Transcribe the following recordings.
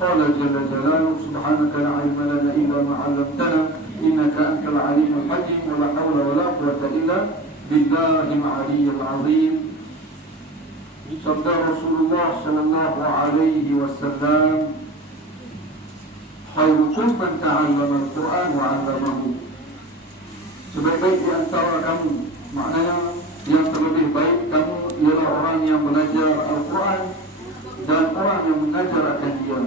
قال جل جلاله سبحانك لا علم لنا إلا ما علمتنا إنك أنت العليم الحكيم ولا حول ولا قوة إلا بالله العلي العظيم. Sabda Rasulullah sallallahu alaihi wasallam, khairukum man ta'allama al-Quran wa 'allamahu. Sebaik-baik di antara kamu, maknanya yang terlebih baik kamu ialah orang yang belajar Al-Quran dan orang yang mengajar akan dia.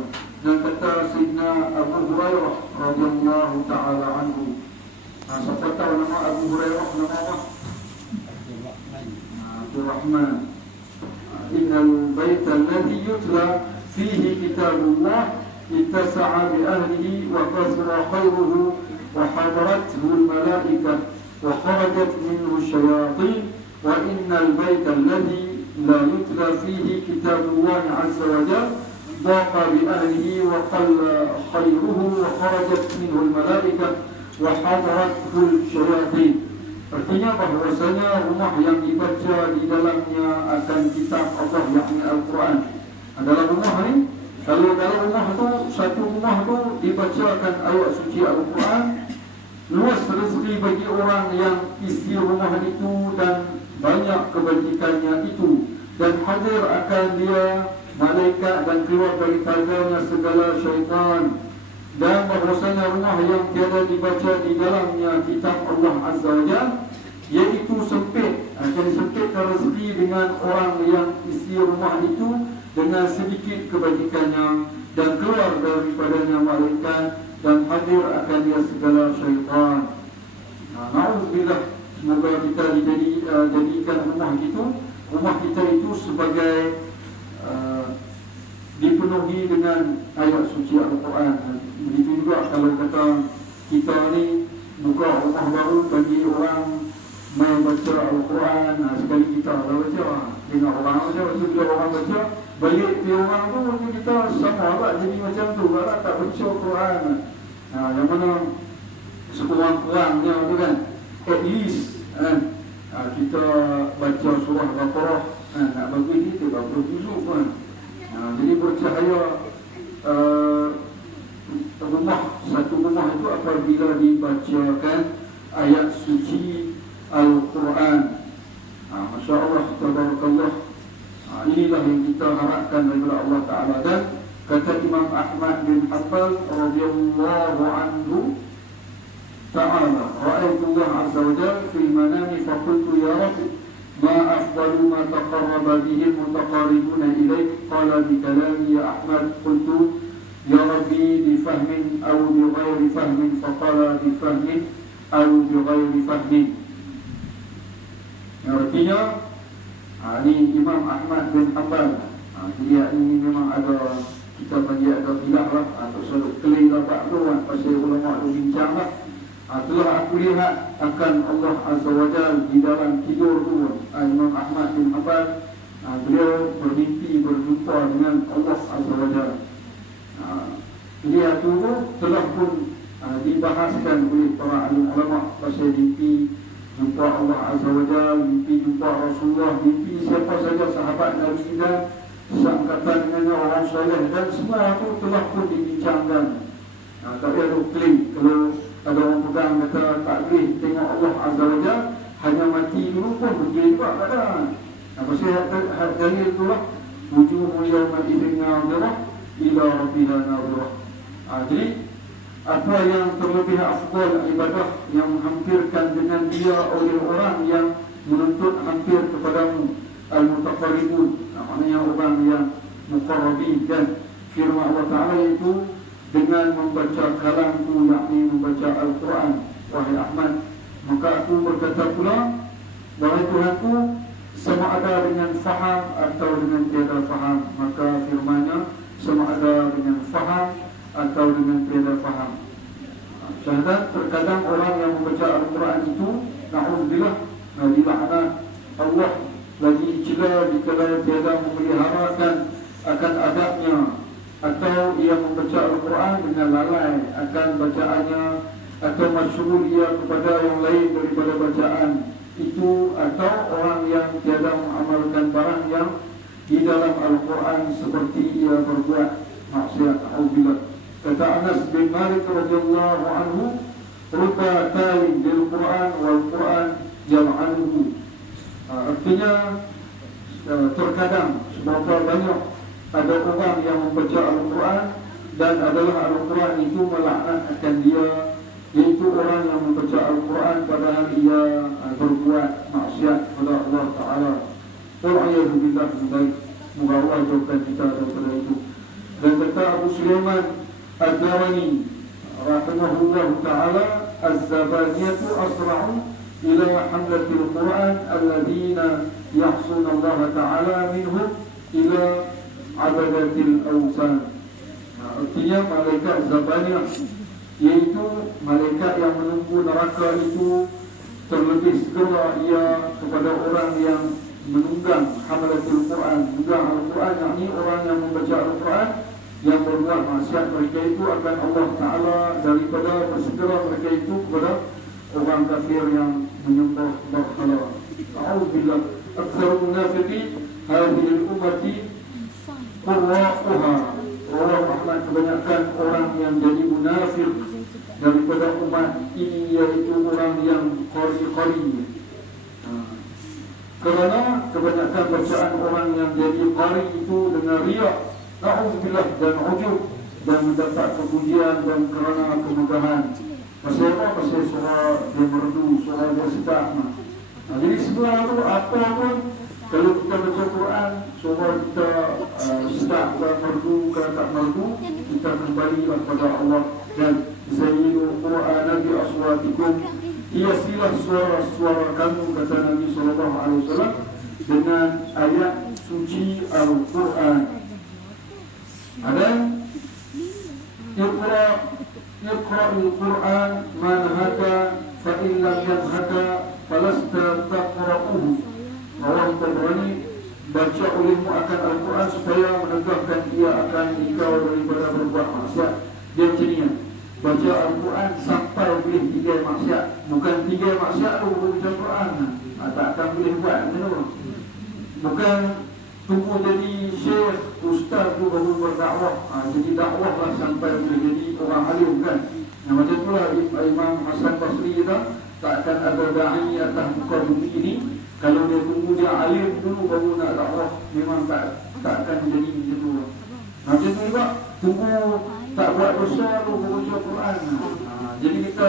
Dan kata Sayyidina Abu Hurairah radhiyallahu ta'ala anhu, siapa tahu nama Abu Hurairah, nama apa? Abdul Rahman. Innal baita alladhi yutla fihi kitabullah ittasa'a bi ahlihi wa kasura khairuhu wa hadarathu al-malaikah wa kharajat minhu asyayatin wa innal baita alladhi la yutla fihi kitabullah azza wa jalla ضاق بأهله وقل خيره وخرجت منه الملائكة وحضرته الشياطين. Artinya bahwasanya rumah yang dibaca di dalamnya akan kitab Allah yakni Al-Quran adalah rumah ni. Kalau dalam rumah tu, satu rumah tu dibacakan ayat suci Al-Quran, luas rezeki bagi orang yang isi rumah itu dan banyak kebajikannya itu, dan hadir akan dia malaikat dan keluar daripadanya segala syaitan. Dan bahwasanya rumah yang tiada dibaca di dalamnya kitab Allah Azza wa Jalla, iaitu sempit, akan sempitkan rezeki dengan orang yang isi rumah itu dengan sedikit kebajikannya, dan keluar daripadanya malaikat dan hadir akan dia segala syaitan. Na'udzubillah, semoga kita jadikan rumah kita itu sebagai dipenuhi dengan ayat suci Al-Quran. Begitu juga kalau kata kita ni buka rumah baru bagi orang membaca Al-Quran, sekali kita dah baca, tengok orang baca, lepas bila orang baca, balik di orang tu, kita sama lah jadi macam tu, kalau tak baca Al-Quran. Yang mana sekurang-kurangnya tu kan, at least kita baca surah Baqarah, nak bagi kita berapa juzuk pun. Jadi bercahaya satu rumah itu apabila dibacakan ayat suci Al-Quran. Masya Allah, tabarakallah. Inilah yang kita harapkan daripada Allah Ta'ala. Dan kata Imam Ahmad bin Hanbal radhiyallahu anhu ta'ala, ra'aytullah azza wa jalla fil manami faqultu ya Rabbi ma afdalu ma taqarraba bihi al-mutaqarribuna ilayk, qala bi kalami ya Ahmad, qultu ya Rabbi bi fahmin aw bi ghairi fahmin, faqala bi fahmin aw bi ghairi fahmin. Artinya ini Imam Ahmad bin Hanbal. Jadi ini memang ada, kita bagi ada khilaf lah, atau selalu kelih lah ba'duan, pasal ulama itu bincang lah. Telah aku lihat akan Allah Azza wa Jalla di dalam tidur tu. Imam Ahmad bin Hanbal, beliau bermimpi berjumpa dengan Allah Azza wa Jalla. Lihat tu telah pun dibahaskan oleh para alim ulama pasal mimpi jumpa Allah Azza wa Jalla, mimpi jumpa Rasulullah, mimpi siapa saja sahabat Nabi kita, seangkatan dengan orang soleh, dan semua itu telah pun dibincangkan. Tapi ada klaim, kalau ada orang pegang kata tak boleh tengok Allah Azza wa Jalla, hanya mati dulu pun boleh juga keadaan. Pasal dalil itulah wujuhun yawma idzin nadhirah ila rabbiha nadhirah. Jadi apa yang terlebih afdal ibadah yang menghampirkan dengan dia oleh orang yang menuntut hampir kepadamu, al-mutaqarribun, maknanya orang yang muqarrabin. Dan firman Allah Ta'ala itu dengan membaca kalamku, yakni membaca Al-Quran. Wahai Ahmad, maka aku berkata pula, wahai Tuhanku, sama ada dengan faham atau dengan tiada faham. Maka firmannya, sama ada dengan faham atau dengan tiada faham. Syahadat, terkadang orang yang membaca Al-Quran itu, na'udzubillah, dilaknat Allah, lagi dicela jika tiada memeliharakan akan adabnya, atau ia membaca Al-Quran dengan lalai akan bacaannya, atau masyhur ia kepada yang lain daripada bacaan itu, atau orang yang tiada mengamalkan barang yang di dalam Al-Quran seperti ia berbuat. maksiat. Alhamdulillah. Kata Anas bin Malik radhiyallahu anhu, "Ruba talin bil Quran wal Quran yal'anuhu." Artinya terkadang seberapa banyak ada orang yang membaca Al-Quran dan adalah Al-Quran itu melaknat akan dia, iaitu orang yang membaca Al-Quran padahal ia berbuat maksiat kepada Allah Ta'ala. Wa'ayyadzubillah min dzalik. Moga Allah jauhkan kita daripada itu. Dan kata Abu Sulaiman Ad-Darani rahimahullah ta'ala, "Az-zabaniyatu asra'u ila hamlatil Quran alladhina yahsuna Allah Ta'ala minhum ila abadatil awsan." Artinya malaikat Zabaniyah, iaitu malaikat yang menunggu neraka itu, terlebih segera ia kepada orang yang menunggang hamlatul Quran, menunggang Al-Quran, yakni orang yang membaca Al-Quran yang berbuat maksiat. Mereka itu akan Allah Ta'ala daripada bersegera mereka itu kepada orang kafir yang menyembah berhala. A'udzubillah. Aktsarul munafiqin hadhihi al-ummati qurra'uha. Orang Ahmad, kebanyakan orang yang jadi munafik daripada umat ini iaitu orang yang qari-qari. Kerana kebanyakan bacaan orang yang jadi qari itu dengan riak, na'udzubillah, dan ujub, dan mendapat kepujian dan kerana kemegahan. Pasal apa? Pasal surah dia merdu, surah dia sedap. Jadi semua itu apa pun, kalau kita baca Quran, surah kita sedap dan merdu ke tak merdu, kita kembalilah kepada Allah. Dan zayyinul Qur'ana bi aswatikum, hiasilah suara-suara kamu, kata Nabi SAW, dengan ayat suci Al-Quran. Ada Iqra'il Quran man hada fa in lam yanhada falasta taqra'uhu. Orang Tabrani, baca olehmu akan Al-Quran supaya menegakkan ia akan engkau daripada berbuat maksiat. Dia macam ni, baca Al-Quran sampai boleh tinggal maksiat. Bukan tinggal maksiat tu baru baca Al-Quran, tak akan boleh buat macam. Bukan tunggu jadi syekh, ustaz tu baru berdakwah. Jadi dakwah lah sampai boleh jadi orang alim kan. Yang macam tu lah Imam Hasan Basri kata, tak akan ada da'i atas muka bumi ini kalau dia tunggu dia alim dulu baru nak dakwah. Memang tak akan jadi macam tu. Macam tu juga, tunggu tak buat dosa tu baru baca Quran. Jadi kita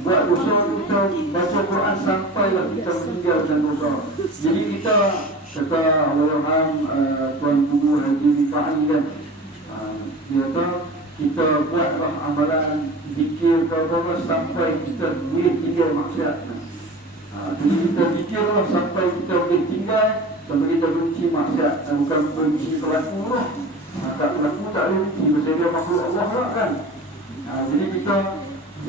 buat dosa tu, kita baca Quran sampailah kita meninggalkan dosa. Jadi kita, kata Allahyarham Tuan Guru Haji Rifai kan, dia kata kita buatlah amalan zikir ke apa sampai kita boleh tinggal maksiat. Jadi kita zikirlah sampai kita boleh tinggal, sampai kita benci maksiat. Bukan benci pelaku lah, tak pelaku tak boleh benci, pasal dia makhluk Allah lah kan. Jadi kita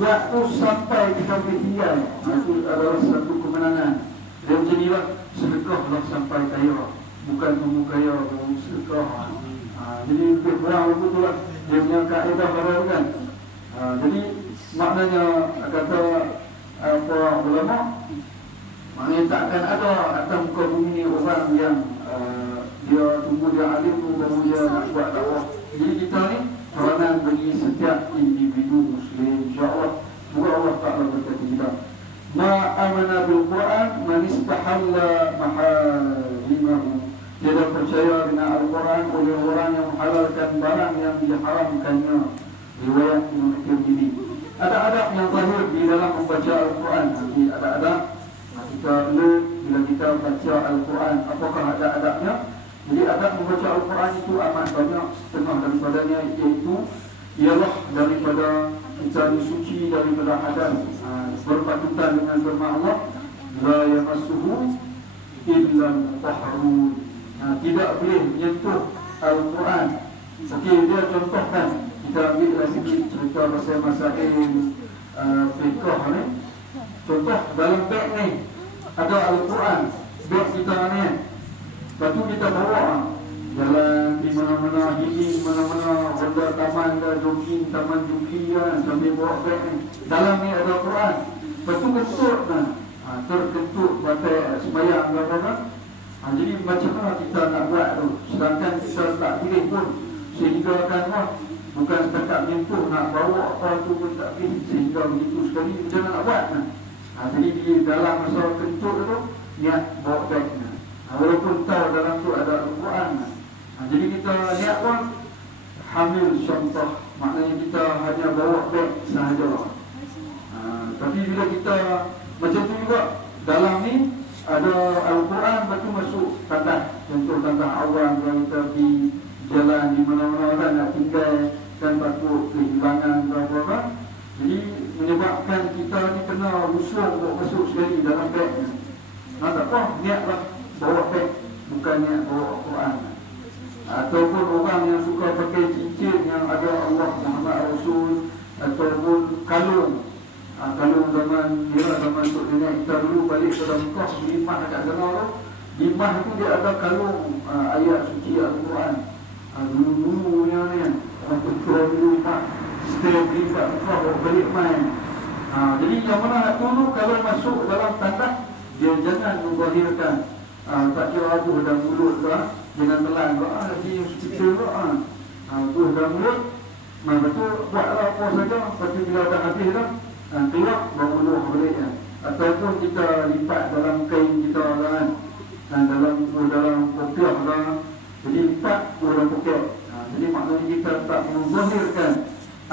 buat tu sampai kita boleh tinggal. Itu adalah satu kemenangan. Dan macam ni lah, sedekahlah sampai kaya. Bukan tunggu kaya baru sedekah. Jadi lebih kurang begitu lah dia punya kaedah baru kan. Jadi maknanya kata para ulama, maknanya tak akan ada atas muka bumi ni orang yang dia tunggu dia alim tu baru dia nak buat dakwah. Jadi kita ni peranan bagi setiap individu Muslim, insyaAllah. Semoga Allah Ta'ala berkati kita. Ma amana bil Quran man istahalla maharimahu. Tiada percaya dengan Al-Quran oleh orang yang menghalalkan barang yang diharamkannya. Riwayat Imam Tirmidzi. Ada adab yang zahir di dalam membaca Al-Quran. Nanti ada adab kita bila kita baca Al-Quran, apakah ada adabnya? Jadi adab membaca Al-Quran itu amat banyak. Setengah daripadanya iaitu ialah daripada kita disuci daripada hadas, berpatutan dengan firman Allah, la yamassuhu illa mutahharun. Tidak boleh menyentuh Al-Quran. Okey, dia contohkan, kita ambil lagi cerita pasal masail fiqh ni. Contoh dalam beg ni ada Al-Quran, beg kita ni. Lepas tu kita bawa jalan di mana-mana, healing mana-mana, ronda taman dah, jogging, taman jogging kan, sambil bawa beg ni. Dalam ni ada Quran. Lepas tu kentut kan, terkentut batai sembahyang ke apa kan. Jadi macam mana kita nak buat tu? Sedangkan kita tak boleh pun sehingga kan bukan setakat menyentuh, nak bawa apa tu pun tak boleh, sehingga begitu sekali macam mana nak buat jadi di dalam masa kentut tu niat bawa beg walaupun tahu dalam tu ada Al-Quran jadi kita niat pun hamil contoh, maknanya kita hanya bawa beg sahaja tapi bila kita macam tu juga dalam ni ada Al-Quran, betul masuk tandas, contoh tandas awam yang kita pergi jalan di mana-mana kan nak tinggal kan takut kehilangan atau apa-apa, jadi menyebabkan kita ni kena rusuh untuk masuk sekali dalam beg tak apa, niatlah bawa beg, bukan niat bawa Al-Quran ataupun orang yang suka pakai cincin yang ada Allah Muhammad Rasul ataupun kalung kalung zaman untuk nenek kita dulu balik ke dalam Mekah, di Mah dekat sana tu, di Mah tu dia ada kalung ayat suci Al-Quran dulu-dulu ni orang petua dulu Mah stay beli kat Mekah bawa balik main jadi yang mana nak tu kalau masuk dalam tandas dia jangan membahirkan tak kira abuh dan mulut ke jangan telan ke nanti kita ke abuh dan mulut betul buatlah apa saja, lepas bila dah habis dah keluar baru luah balik ataupun kita lipat dalam kain kita kan dalam kopiah lah, jadi lipat dalam kopiah jadi maknanya kita tak menzahirkan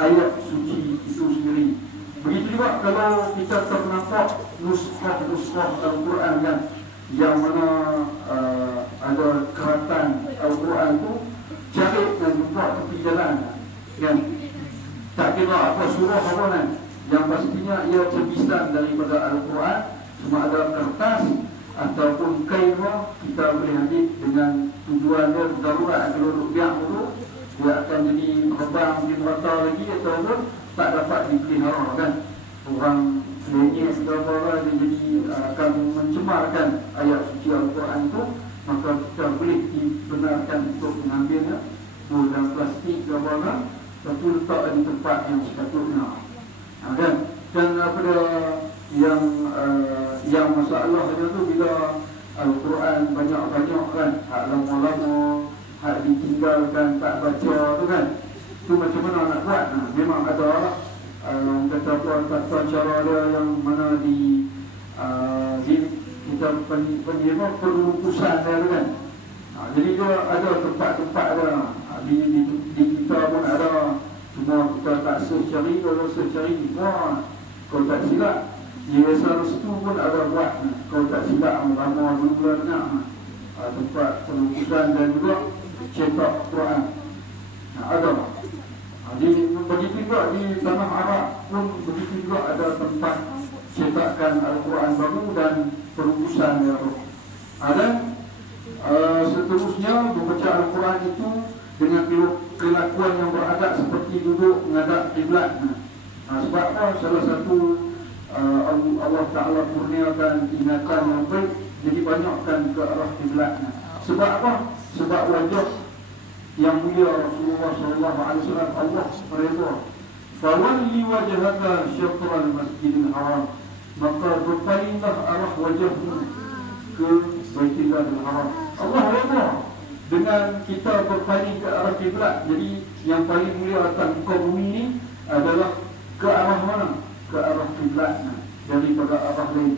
ayat suci itu sendiri. Begitu juga kalau kita ternampak nuskah Al-Quran kan yang mana ada keratan Al-Quran tu cari dan buat tepi jalan kan, tak kira apa surah apa kan, yang pastinya ia terbisan daripada Al-Quran, cuma ada kertas ataupun kain kita boleh ambil dengan tujuan dia darurat kalau duduk biang dulu dia akan jadi rebang di neraka lagi ataupun tak dapat dipelihara kan, orang lenyes apa dia jadi akan mencemarkan ayat suci Al-Quran itu, maka kita boleh dibenarkan untuk mengambilnya dalam plastik apa tapi letak di tempat yang sepatutnya kan. Dan pada yang masalah dia tu bila Al-Quran banyak-banyak kan, hak lama-lama, hak ditinggalkan tak baca tu kan, tu macam mana nak buat? Memang ada kata apa tata cara dia yang mana di kita perlukusan dia tu kan. Jadi dia ada tempat-tempat dia di kita pun ada, cuma kita tak secari, kalau secari kalau tak silap Yayasan Restu pun ada buat, kalau tak silap lama dulu dengar tempat pelukusan dan juga cetak Quran ada. Jadi begitu juga di tanah Arab pun begitu juga ada tempat cetakan Al-Quran baru dan pelukusan baru. Ada seterusnya membaca Al-Quran itu dengan kelakuan yang beradab seperti duduk menghadap kiblat. Sebab apa? Salah satu Allah Ta'ala kurniakan ingatan yang baik, jadi banyakkan ke arah kiblat. Sebab apa? Sebab wajah yang mulia Rasulullah SAW Allah berkata, "Fawalli wajhaka syatral masjidil haram." Maka berpalinglah arah wajahmu ke Baitillahil Haram. Allah redha dengan kita berpaling ke arah kiblat. Jadi yang paling mulia atas muka bumi ini adalah ke arah mana? Ke arah kiblat daripada arah lain.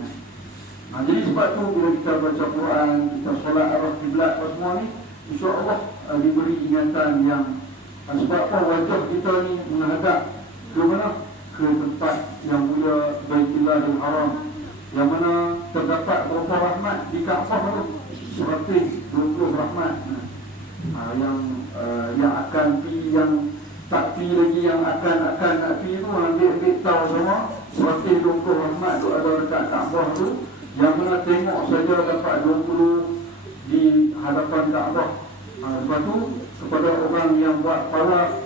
Jadi sebab tu bila kita baca Quran, kita solat arah kiblat semua ni, insya-Allah diberi ingatan yang sebab apa wajah kita ni menghadap ke mana? Ke tempat yang mulia Baitillahil Haram, yang mana terdapat berapa rahmat di Kaabah tu, 120 rahmat yang akan pi, yang tak pi lagi, yang akan nak pi tu ambil tahu semua 120 rahmat tu ada dekat Kaabah tu, yang mana tengok saja dapat 20 di hadapan Kaabah. Sebab tu kepada orang yang buat tawaf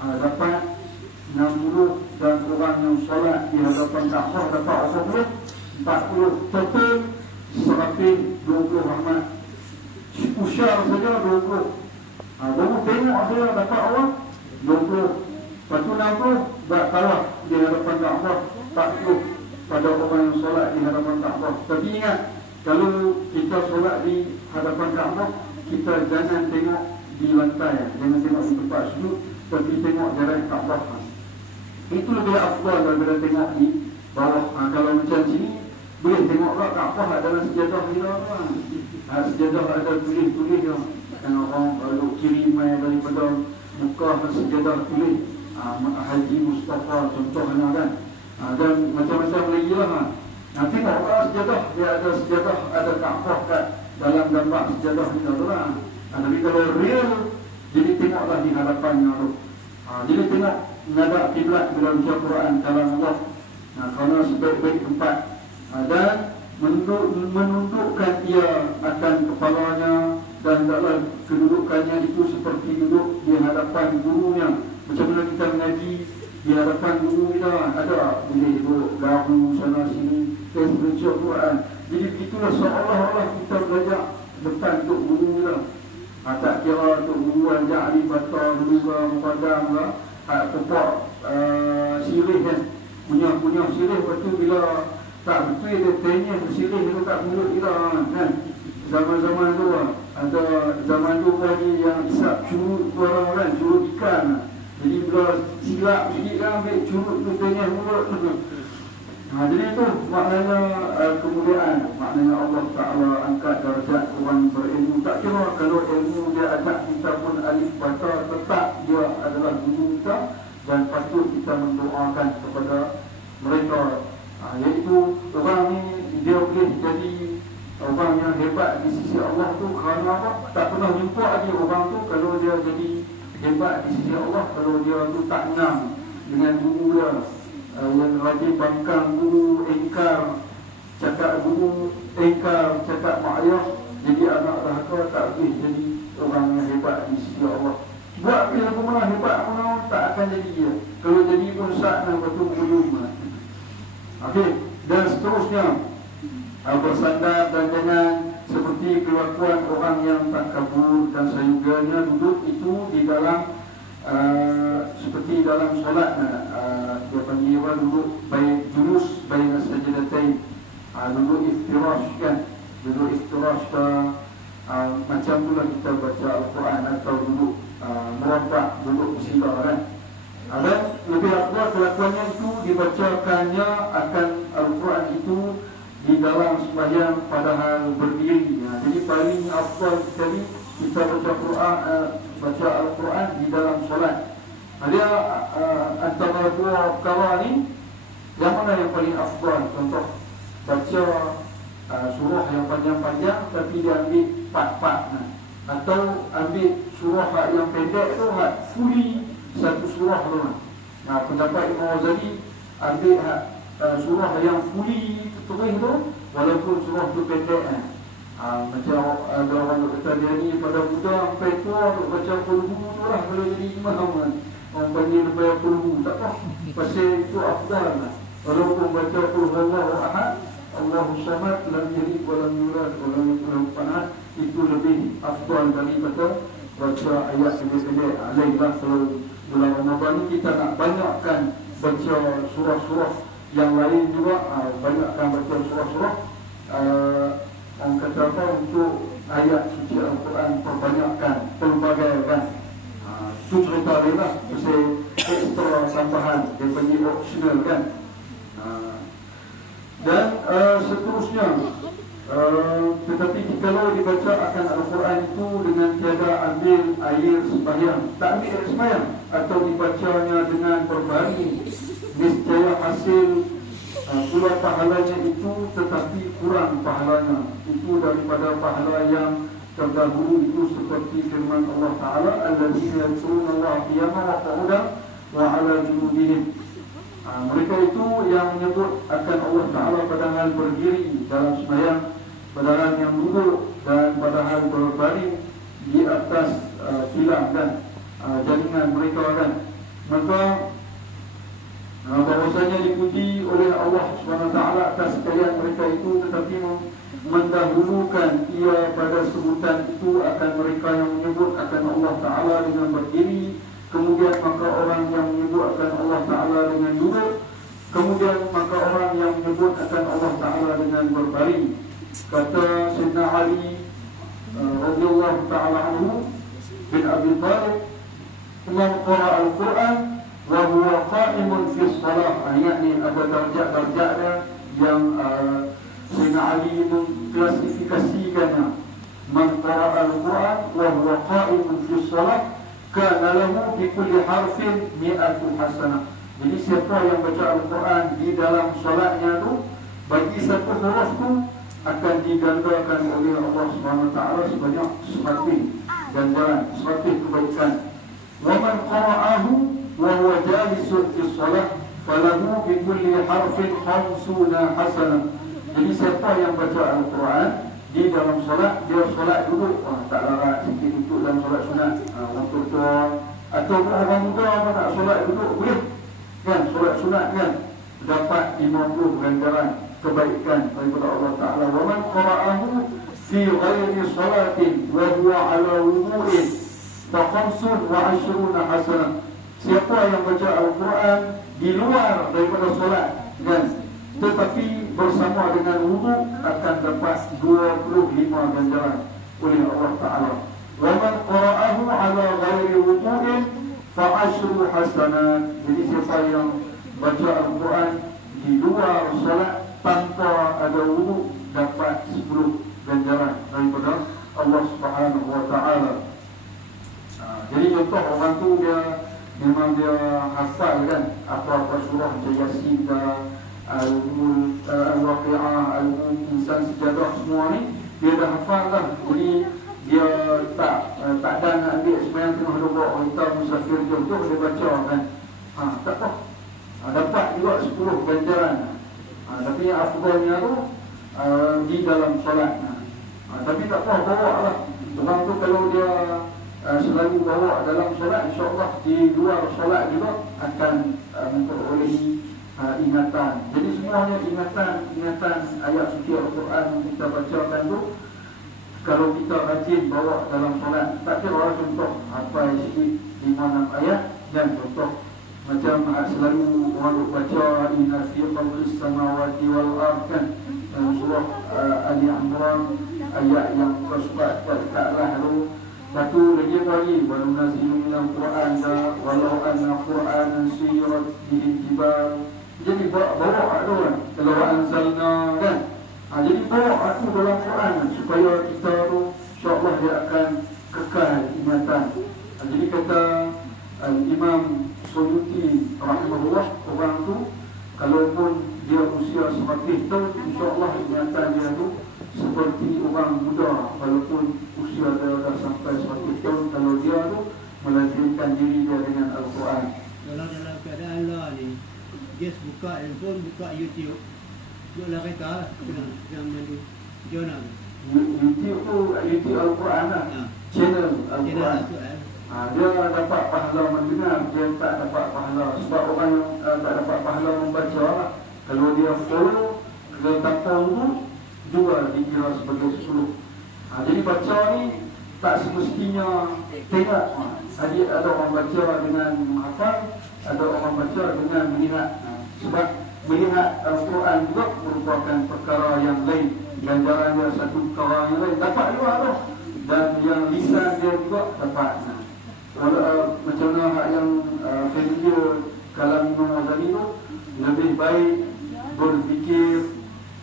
dapat 60, dan orang yang solat di hadapan Kaabah dapat 40, total 120 rahmat. Usyar saja 20. Baru tengok saja dapat orang 20. Lepas tu 60 buat tawaf di hadapan Kaabah, 40 pada orang yang solat di hadapan Kaabah. Tapi ingat, kalau kita solat di hadapan Kaabah, kita jangan tengok di lantai, jangan tengok di tempat sujud, tapi tengok jarak Kaabah. Itu lebih afdal daripada tengok di bawah. Kalau macam sini boleh tengok kat Kaabah adalah sejadah dia kan. Sejadah ada tulis-tulis yang orang duduk kiri mai daripada Mekah, sejadah tulis Haji Mustafa contohnya kan. Dan macam-macam lagi lah. Tengok sejadah, dia ada sejadah, ada Kaabah kat dalam gambar sejadah ni lah. Tapi kalau real, jadi tengoklah di hadapannya tu. Jadi tengok menghadap kiblat bila baca Quran kalam Allah. Kerana sebaik-baik tempat. Dan menundukkan ia akan kepalanya, dan dalam kedudukannya itu seperti duduk di hadapan gurunya. Macam mana kita mengaji di hadapan guru kita, ada boleh duduk garu sana sini, kita baca Quran. Jadi begitulah seolah-olah kita belajar depan tok guru kita. Tak kira tok guru ajak Ali Batar dulu ke Muqaddam ke, kepak sirih kan, punya sirih. Lepas tu bila tak betul dia tanya sirih tu tak mulut kita kan. Zaman-zaman tu ada zaman tu lagi yang isap curut tu orang kan, curut ikan. Jadi bila silap sikit kan ambil curut tu tanya mulut tu. Jadi itu maknanya kemuliaan, maknanya Allah Ta'ala angkat darjat orang berilmu. Tak kira kalau ilmu dia ajak kita pun alif baca, tetap dia adalah guru kita, dan patut kita mendoakan kepada mereka. Iaitu orang ni dia boleh jadi orang yang hebat di sisi Allah tu kerana apa? Tak pernah jumpa lagi orang tu kalau dia jadi hebat di sisi Allah, kalau dia tu tak nyam dengan guru dia. Yang rajin bangkang guru, engkar cakap guru, engkar cakap mak ayah, jadi anak rahaka tak boleh jadi orang yang hebat di sisi Allah. Buat bila aku mana hebat mana tak akan jadi dia. Kalau jadi pun sat dan betul belum. Okey, dan seterusnya bersandar dan jangan seperti kelakuan orang yang tak kabur dan sayuganya duduk itu di dalam seperti dalam solat. Dia panggil apa, duduk baik julus baina sajdatain, duduk iftirash kan, duduk iftirash macam pula kita baca Al-Quran, atau duduk merabbak, duduk bersila kan. Dan lebih afdal kelakuannya itu dibacakannya akan Al-Quran itu di dalam sembahyang padahal berdiri. Jadi paling afdal sekali kita baca Al-Quran di dalam solat. Dia antara dua perkara ni, yang mana yang paling afdal? Contoh baca surah yang panjang-panjang tapi dia ambil part-part, atau ambil surah yang pendek tu fully satu surah tu. Pendapat Imam Ghazali ambil surah yang fully terus tu walaupun surah tu pendek. Macam ada orang kata dia ni pada muda sampai tua untuk baca kulhu tu lah, kalau jadi imam kan. Orang panggil lepas kulhu, tak apa. Pasal itu afdal lah. Walaupun baca kulhu Allahu ahad, Allahu samad, lam yalid wa lam yulad wa lam yakul lahu kufuwan ahad, itu lebih afdal daripada baca ayat pendek-pendek. Alailah kalau bulan Ramadan ni kita nak banyakkan baca surah-surah yang lain juga, banyakkan baca surah-surah. Orang kata apa, untuk ayat suci Al-Quran perbanyakkan, pelbagaikan. Itu cerita dia lah, pasal ekstra tambahan, dia panggil optional kan. Dan seterusnya, tetapi kalau dibaca akan Al-Quran itu dengan tiada ambil air sembahyang, tak ambil air sembahyang, atau dibacanya dengan berbaring, niscaya hasil pula pahalanya itu, tetapi kurang pahalanya itu daripada pahala yang terdahulu itu, seperti firman Allah Ta'ala, alladzina yadhkuruna Allaha qiyaman wa qu'udan wa 'ala junubihim. Mereka itu yang menyebut akan Allah Ta'ala padahal berdiri dalam sembahyang, padahal yang duduk, dan padahal berbaring di atas tilam dan jaringan mereka kan. Maka bahwasanya dipuji oleh Allah SWT atas sekalian mereka itu, tetapi mendahulukan ia pada sebutan itu akan mereka yang menyebut akan Allah Ta'ala dengan berdiri, kemudian maka orang yang menyebut akan Allah Ta'ala dengan duduk, kemudian maka orang yang menyebut akan Allah Ta'ala dengan berbaring. Kata Sayyidina Ali radhiyallahu ta'ala anhu, bin Abi Thalib, "Man qara'a al-Quran wa huwa qa'imun fi shalah." Yakni ada darjat-darjat dia yang Sayyidina Ali mengklasifikasikannya. "Man qara'a al-Quran wa huwa qa'imun fi shalah kana lahu bi kulli harfin 100 hasanah." Jadi siapa yang baca Al-Quran di dalam solatnya tu, bagi satu huruf tu akan digandakan oleh Allah SWT sebanyak 100 ganjaran, 100 kebaikan. "Wa man qara'ahu wa huwa jalisun fi shalah falahu bi kulli harfin 50 hasanah." Jadi siapa yang baca Al-Quran di dalam solat, dia solat duduk, tak larat sikit duduk dalam solat sunat, orang tua atau orang muda apa tak solat duduk boleh kan, solat sunat kan, dapat 50 ganjaran kebaikan daripada Allah Ta'ala. "Wa man qara'ahu fi ghairi salatin wa huwa ala wudu'in fa 25 hasanah." Siapa yang baca Al-Quran di luar daripada solat kan, tetapi bersama dengan wudu, akan dapat 25 ganjaran oleh Allah Ta'ala. "Wa man qara'ahu ala ghairi wudu'in fa 10 hasanat." Jadi siapa yang baca Al-Quran di luar solat tanpa ada wudu, dapat 10 ganjaran daripada Allah Subhanahu Wa Ta'ala. Jadi contoh orang tu dia memang dia hafal kan apa-apa surah macam Yasin dah, Al-Waqi'ah, Al-Insan, Sejadah, semua ni dia dah hafal lah. Jadi dia tak ada nak ambil sembahyang tengah duduk kita musafir jauh-jauh, dia baca kan, tak apa, dapat juga 10 ganjaran. Tapi yang afdalnya tu di dalam solat. Tapi tak apa, bawa lah. Orang tu kalau dia selalu bawa dalam solat, insyaAllah di luar solat juga akan memperolehi ingatan. Jadi semuanya ingatan ayat suci Al-Quran yang kita bacakan tu, kalau kita rajin bawa dalam solat, tak kira contoh apa sikit 5-6 ayat, dan contoh macam selalu orang baca inna fi khalqis samawati wal ard kan, surah Ali Imran ayat yang bersurat ta'ala tu. Satu lagi wa nunazzilu minal Qur'an walau anna Qur'anan suyirat bihi jibal. Jadi bawa tu kan, kalau anzalna kan, jadi bawa tu dalam Quran supaya kita tu insya-Allah dia akan kekal ingatan. Jadi kata Imam Suyuti rahimahullah, orang tu kalaupun dia usia 100 tahun, insya-Allah ingatan dia tu seperti orang muda walaupun usia dia dah sampai 100 tahun, kalau dia tu melazimkan diri dia dengan Al-Quran. Kalau dalam keadaan lah ni, just buka handphone, buka YouTube, duduklah kereta yang mandu Jona. YouTube tu YouTube Al-Quran lah, channel Al-Quran. Dia dapat pahala mendengar, dia tak dapat pahala. Sebab orang yang tak dapat pahala membaca lah, kalau dia follow ke tanpa wudu juga dikira sebagai 10. Jadi baca ni tak semestinya tengok. Jadi ada orang baca dengan hafal, ada orang baca dengan melihat. Sebab melihat Al-Quran juga merupakan perkara yang lain, ganjaran dia satu perkara yang lain, dapat juga tu. Dan yang lisan dia juga dapat. Macam mana yang Fadiyah kalam Imam Ghazali tu, lebih baik berfikir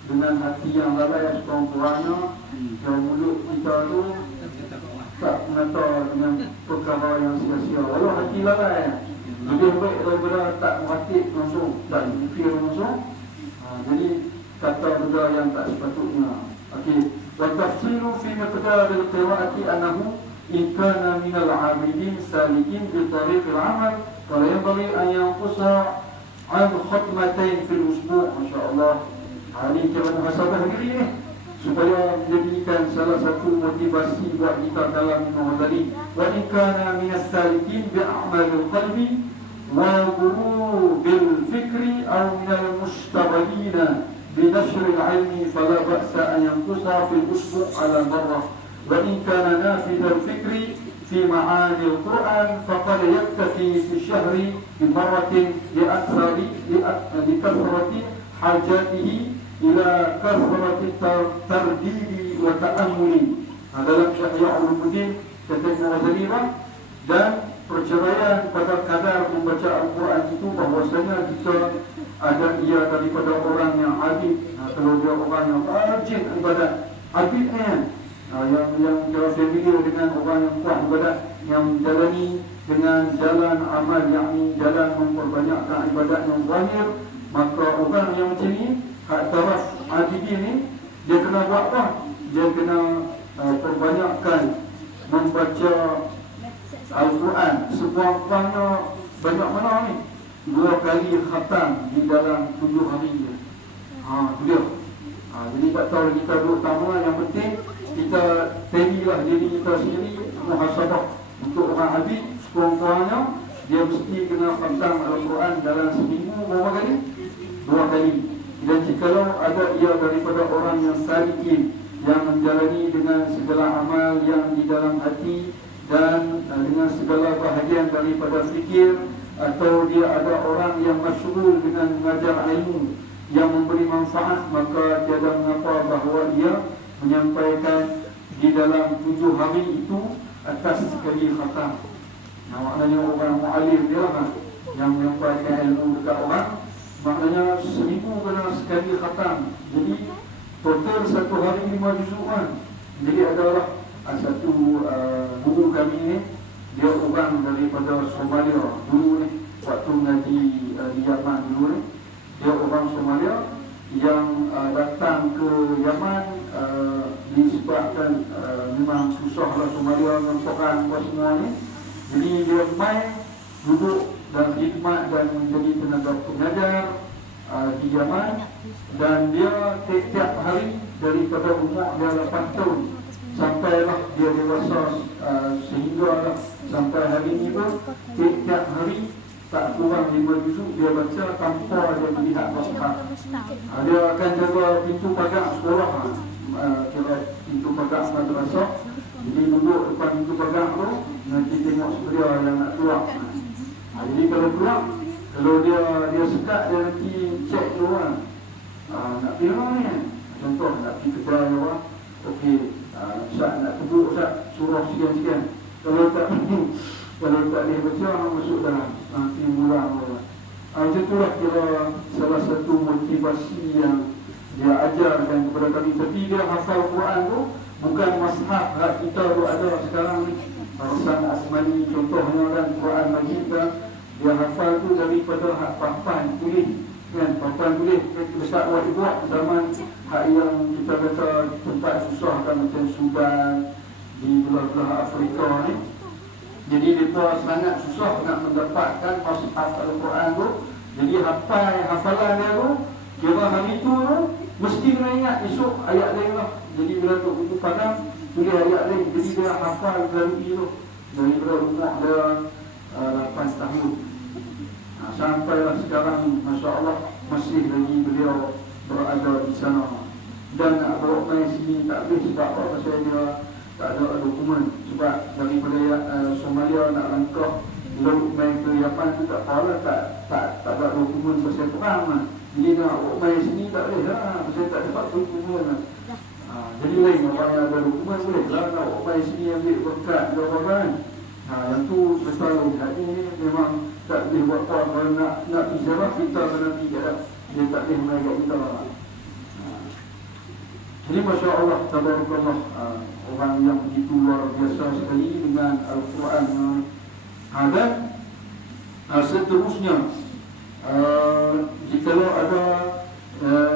dengan hati yang lalai sekurang-kurangnya, yang mulut kita tu tak mengata dengan perkara yang sia-sia. Walau hati lalai, lebih baik daripada tak meratik langsung, tak fikir langsung. Jadi kata benda yang tak sepatutnya. Okey, wa tafsiru fi miqdar al-qira'ati annahu in kana min al-'abidin salikin bi tariq al-'amal wa la yanbaghi an yanqusa 'an khatmatain fil usbu'. Masya-Allah. Ini cara muhasabah diri ni supaya menjadikan salah satu motivasi buat kita dalam Imam Ghazali. Wa in kana min as-salikin bi a'malil qalbi wa bil fikri aw min al-mushtaghilina bi nashr al-'ilmi fala ba'sa an yanqusa fil usbu' 'ala marrah. Wa in kana nafid al-fikri fi ma'ani al-Qur'an faqad yaktafi fi syahri bi marratin li akthari li kathrati hajatihi ila kathrati tardidi wa ta'ammuli. Dalam Ihya Ulumuddin kata Imam Ghazali dan perceraian pada kadar membaca Al-Quran itu bahwasanya kita ada ia daripada orang yang abid. Kalau dia orang yang rajin ibadat, abid yang kalau familiar dengan orang yang kuat ibadat, yang menjalani dengan jalan amal, yakni jalan memperbanyakkan ibadat yang zahir, maka orang yang macam ni, taraf abidin ni, dia kena buat apa? Dia kena perbanyakkan membaca Al-Quran. Sekurang-kurangnya banyak mana ni? 2 kali khatam di dalam 7 hari dia. Itu dia. Jadi tak tahu kita duduk tamu, yang penting kita tadilah diri kita sendiri, muhasabah untuk orang habis. Sekurang-kurangnya dia mesti kena khatam Al-Quran dalam seminggu berapa kali? 2 kali. Dan jikalau ada ia daripada orang yang salihin, yang menjalani dengan segala amal yang di dalam hati dan dengan segala bahagian daripada fikir, atau dia ada orang yang masyhur dengan mengajar ilmu yang memberi manfaat, maka tiada mengapa bahawa dia menyampaikan di dalam 7 hari itu atas sekali khatam. Maknanya orang mu'alim dia yang menyampaikan ilmu dekat orang, maknanya seminggu kena sekali khatam. Jadi total 1 hari 5 juzuk kan. Jadi adalah satu guru kami ni, dia orang daripada Somalia dulu ni, waktu ngaji di Yaman dulu ni, dia orang Somalia yang datang ke Yaman disebabkan memang susahlah Somalia menentukan apa semua ni. Jadi dia main duduk dan khidmat dan menjadi tenaga pengajar di Yaman, dan dia tiap hari daripada umur dia 8 tahun sampailah dia dewasa, sehingga sampai hari ini pun tiap hari tak kurang 5 juzuk dia baca tanpa dia melihat mushaf. Dia akan jaga pintu pagar sekolah, kira pintu pagar madrasah. Jadi duduk depan pintu pagar tu, nanti tengok sebelah yang nak keluar. Jadi kalau keluar, kalau dia sekat, dia nanti cek tu nak pergi mana ni. Contoh nak pergi kedai orang, okey, Ustaz nak duduk, Ustaz suruh sekian-sekian. Kalau tak boleh baca, masuk dalam nanti murah. Macam itulah kira salah satu motivasi yang dia ajarkan kepada kami. Tapi dia hafal Quran tu bukan mushaf hak kita tu ada sekarang ni. Hasan Asmani contohnya kan, Quran Majid kan, dia hafal tu daripada hak papan tulis kan, papan tulis besar buat zaman hak yang kita kata tempat susah kan, macam Sudan, di belah-belah Afrika ni. Jadi mereka sangat susah nak mendapatkan mushaf Al-Quran tu. Jadi hafalan dia tu, kira hari tu mesti kena ingat esok ayat lain lah. Jadi bila tu buku padang tulis ayat lain, jadi dia hafal dari tu daripada umur dia 8 tahun. Sampailah sekarang ni, Masya Allah, masih lagi beliau berada di sana. Dan nak bawa main sini tak boleh sebab apa? Pasal dia tak ada dokumen. Sebab daripada Somalia nak langkah laut main ke Yaman tu tak apalah, tak ada dokumen pasal perang lah. Jadi nak bawa main sini tak boleh lah, pasal tak dapat dokumen lah. Jadi lain orang yang ada dokumen boleh lah nak bawa main sini ambil berkat ke apa kan. Yang tu betul, hari ni memang tak boleh buat apa. Kalau nak pergi Syarah, kita kena pergi kat dia, tak boleh main kat kita lah. Jadi Masya Allah, tabarakallah, orang yang begitu luar biasa sekali dengan Al-Quran. Dan seterusnya, jikalau ada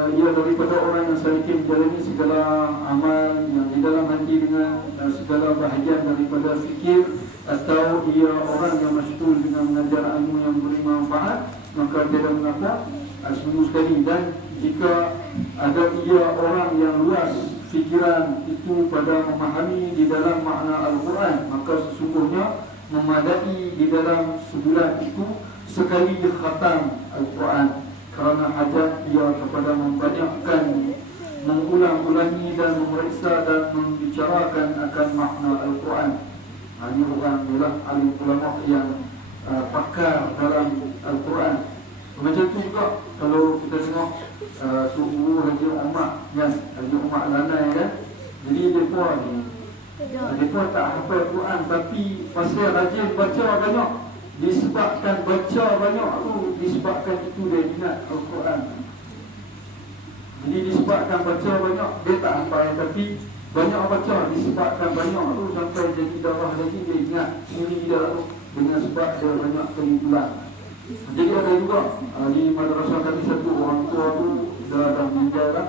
ia daripada orang yang salikin menjalani segala amal yang di dalam hati dengan segala bahagian daripada fikir, atau ia orang yang masyhur dengan mengajar ilmu yang beri manfaat, maka dia mengapa seminggu sekali. Dan jika ada ia orang yang luas fikiran itu pada memahami di dalam makna Al-Quran, maka sesungguhnya memadai di dalam sebulan itu sekali khatam Al-Quran, kerana hajat ia kepada membanyakkan, mengulang-ulangi dan memeriksa dan membicarakan akan makna Al-Quran. Ini orang ialah alim ulama yang pakar dalam Al-Quran. Macam tu juga kalau kita tengok Tuan Guru Haji Umar kan, Haji Umar Lanai kan. Jadi mereka ni Mereka tak hafal Quran tapi pasal rajin baca banyak, disebabkan baca banyak tu, disebabkan itu dia minat Al-Quran. Jadi disebabkan baca banyak, dia tak hafal tapi banyak baca, disebabkan banyak tu sampai jadi darah lagi, dia ingat sini dia tu dengan sebab dia banyak kali ulang. Jadi ada juga di madrasah kami satu orang tua tu dah meninggal lah.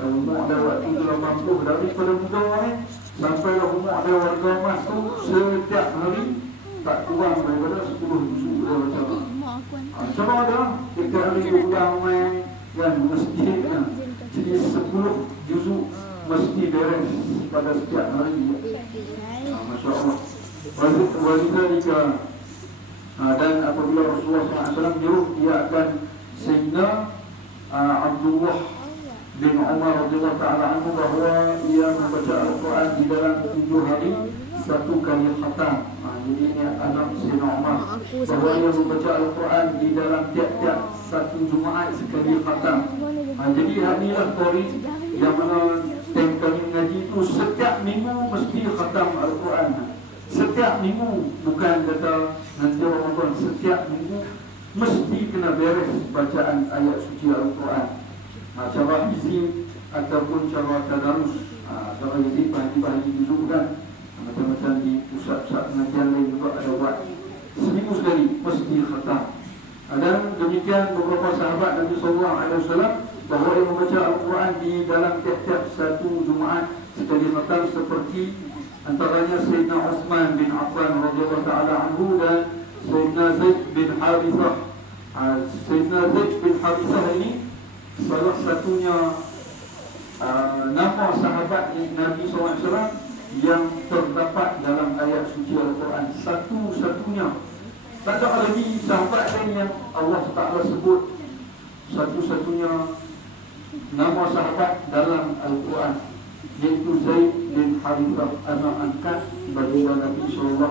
Umur ada waktu tu 80, daripada muda ni sampai lah umur ada warga emas tu setiap hari tak kurang daripada 10 juzuk dia baca. Coba ada setiap hari dia ulang main kan masjid kan. Jadi 10 juzuk mesti beres pada setiap hari. Masya Allah. Wajibnya jika dan apabila Rasulullah SAW menyuruh, dia akan Sayyidina Abdullah bin Umar radhiyallahu ta'ala anhu bahawa ia membaca Al-Quran di dalam 7 hari 1 kali khatam. Jadi ini anak Sayyidina Umar bahawa ia membaca Al-Quran di dalam tiap-tiap 1 Jumaat sekali khatam. Jadi inilah teori yang mana time kami mengaji itu setiap minggu mesti khatam Al-Quran. Setiap minggu, bukan kata nanti Ramadan, setiap minggu mesti kena beres bacaan ayat suci Al-Quran. Cara hizib ataupun cara tadarus. Cara hizib bahagi dulu kan, macam-macam di pusat-pusat pengajian lain juga ada buat. Seminggu sekali mesti khatam. Dan demikian beberapa sahabat Nabi SAW bahawa dia membaca Al-Quran di dalam tiap-tiap 1 Jumaat sekali khatam, seperti antaranya Sayyidina Uthman bin Affan radhiyallahu ta'ala anhu dan Sayyidina Zaid bin Harithah. Sayyidina Zaid bin Harithah ini salah satunya nama sahabat Nabi SAW yang terdapat dalam ayat suci Al-Quran. Satu-satunya. Tak ada lagi sahabat lain yang Allah Ta'ala sebut satu-satunya nama sahabat dalam Al-Quran, yaitu Zaid bin Harithah, anak angkat baginda Nabi SAW.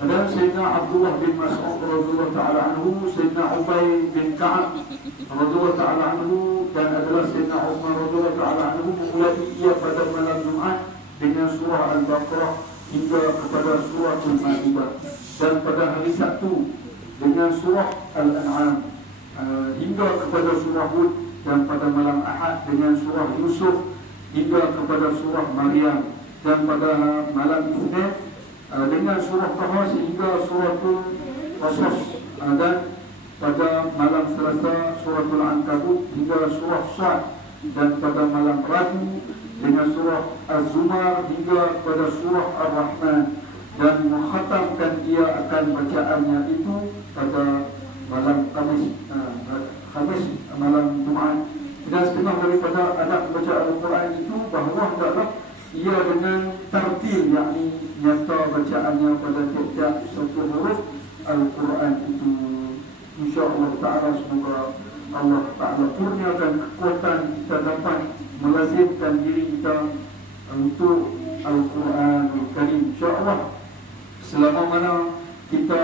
Dan Sayyidina Abdullah bin Mas'ud radhiyallahu ta'ala anhu, Sayyidina Ubay bin Ka'ab radhiyallahu ta'ala anhu, dan adalah Sayyidina Umar radhiyallahu ta'ala anhu memulai ia pada malam Jumaat dengan surah Al-Baqarah hingga kepada surah Al-Ma'idah, dan pada hari Sabtu dengan surah Al-An'am hingga kepada surah Hud, dan pada malam Ahad dengan surah Yusuf hingga kepada surah Maryam, dan pada malam Isnin dengan surah Taha sehingga suratul Qasas, dan pada malam Selasa suratul Ankabut hingga surah Sad, dan pada malam Rabu dengan surah Az-Zumar hingga kepada surah Ar-Rahman, dan mengkhatamkan dia akan bacaannya itu pada malam Khamis malam Jumaat. Dan setengah daripada adab baca Al-Quran itu bahawa adalah ia dengan tartil, yakni nyata bacaannya pada tiap-tiap satu huruf Al-Quran itu. InsyaAllah ta'ala, semoga Allah ta'ala kurniakan kekuatan kita dapat melazimkan diri kita untuk Al-Quran Al-Karim. InsyaAllah selama mana kita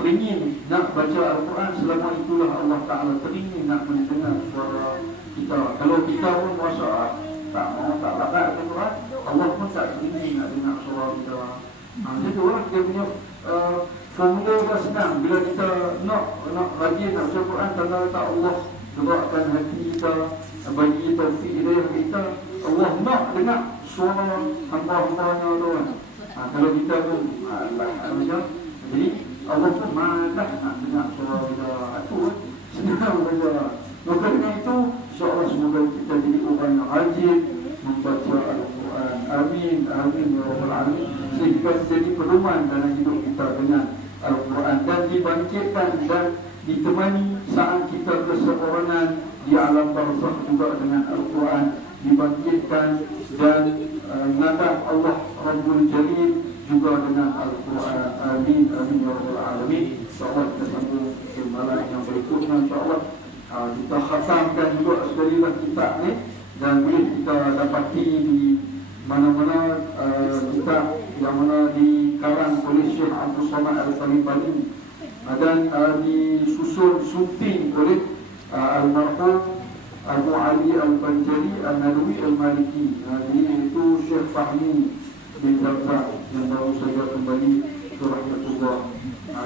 teringin nak baca Al-Quran, selama itulah Allah Ta'ala teringin nak mendengar suara kita. Kalau kita pun merasa tak mau, tak larat Al-Quran, Allah pun tak teringin nak dengar suara kita. Jadi orang kita punya formula dah senang. Bila kita nak rajin nak baca Al-Quran, tanda letak Allah gerakkan hati kita, bagi taufik hidayah kita. Allah nak dengar suara hamba-hambanya tu kan. Kalau kita pun macam jadi Allah pun malah nak dengar suara kita. Itu senang saja. Maka dengan itu insyaAllah semoga kita jadi orang yang rajin membaca Al-Quran. Amin, amin ya Rabbal Alamin. Sehingga jadi pedoman dalam hidup kita dengan Al-Quran, dan dibangkitkan dan ditemani saat kita keseorangan di alam barzakh juga dengan Al-Quran, dibangkitkan dan menghadap Allah Rabbul Jalil juga dengan Al-Quran. Amin, amin ya Rabbal Alamin. InsyaAllah kita sambung ke malam yang berikutnya. InsyaAllah kita khatamkan juga sekali lah kitab ni, dan boleh kita dapati di mana-mana kitab yang mana dikarang oleh Syekh Abdul Samad Al-Talibani, dan disusun sunting oleh almarhum Abu Ali Al-Banjari Al-Nalwi Al-Maliki. Jadi itu Syekh Fahmi bin Zabzak yang baru saja kembali ke rahmatullah.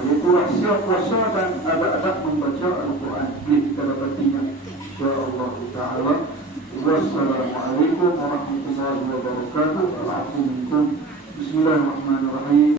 Itu rahsia puasa dan adab-adab membaca Al-Quran. Boleh kita dapatinya insya-Allah taala. Wassalamualaikum warahmatullahi wabarakatuh. Al-afu minkum. Bismillahirrahmanirrahim.